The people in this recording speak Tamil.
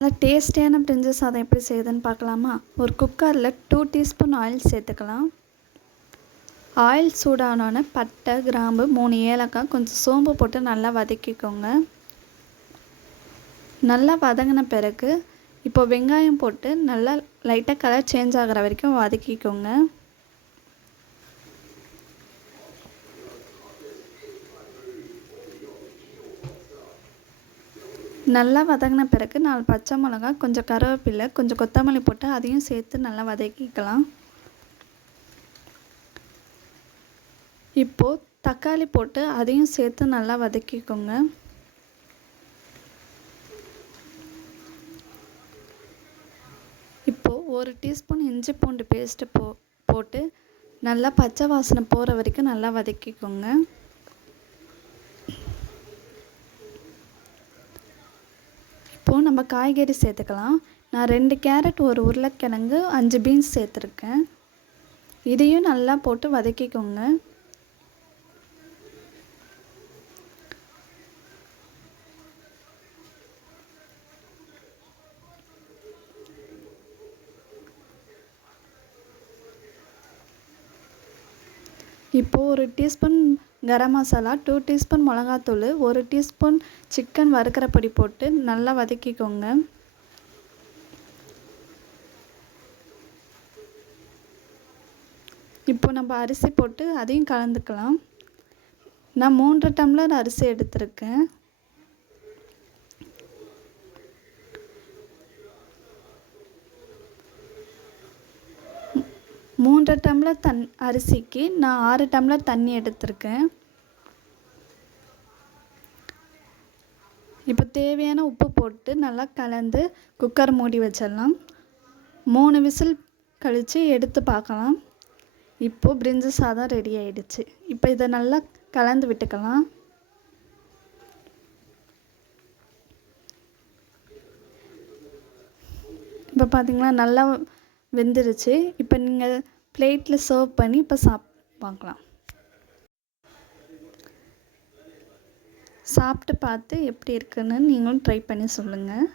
நல்லா டேஸ்டியான பிரிஞ்சி சாதம் எப்படி செய்யுதுன்னு பார்க்கலாமா? ஒரு குக்கரில் 2 டீஸ்பூன் ஆயில் சேர்த்துக்கலாம். ஆயில் சூடானோடனே பட்டை, கிராம்பு, 3 ஏலக்காய், கொஞ்சம் சோம்பு போட்டு நல்லா வதக்கிக்கோங்க. நல்லா வதங்கின பிறகு இப்போ வெங்காயம் போட்டு நல்லா லைட்டாக கலர் சேஞ்ச் ஆகிற வரைக்கும் வதக்கிக்கோங்க. நல்லா வதங்கின பிறகு 4 பச்சை மிளகாய், கொஞ்சம் கருவேப்பிலை, கொஞ்சம் கொத்தமல்லி போட்டு அதையும் சேர்த்து நல்லா வதக்கிக்கலாம். இப்போது தக்காளி போட்டு அதையும் சேர்த்து நல்லா வதக்கிக்கோங்க. இப்போது 1 டீஸ்பூன் இஞ்சி பூண்டு பேஸ்ட்டு போட்டு நல்லா பச்சை வாசனை போகிற வரைக்கும் நல்லா வதக்கிக்கோங்க. இப்போது நம்ம காய்கறி சேர்த்துக்கலாம். நான் 2 கேரட், 1 உருளைக்கிழங்கு, 5 பீன்ஸ் சேர்த்துருக்கேன். இதையும் நல்லா போட்டு வதக்கிக்கோங்க. இப்போது 1 டீஸ்பூன் கரம் மசாலா, 2 டீஸ்பூன் மிளகாத்தூள், 1 டீஸ்பூன் சிக்கன் வறுக்கிற பொடி போட்டு நல்லா வதக்கிக்கோங்க. இப்போ நம்ம அரிசி போட்டு அதையும் கலந்துக்கலாம். நான் 3 டம்ளர் அரிசி எடுத்திருக்கேன். மூன்றரை டம்ளர் அரிசிக்கு நான் 6 டம்ளர் தண்ணி எடுத்திருக்கேன். இப்போ தேவையான உப்பு போட்டு நல்லா கலந்து குக்கர் மூடி வச்சிடலாம். 3 விசில் கழித்து எடுத்து பார்க்கலாம். இப்போது பிரிஞ்சி சாதம் ரெடி ஆயிடுச்சு. இப்போ இதை நல்லா கலந்து விட்டுக்கலாம். இப்போ பார்த்திங்களா நல்லா வெந்துருச்சு. இப்போ நீங்கள் பிளேட்டில் சர்வ் பண்ணி இப்போ பார்க்கலாம். சாப்பிட்டு பார்த்து எப்படி இருக்குன்னு நீங்களும் ட்ரை பண்ணி சொல்லுங்கள்.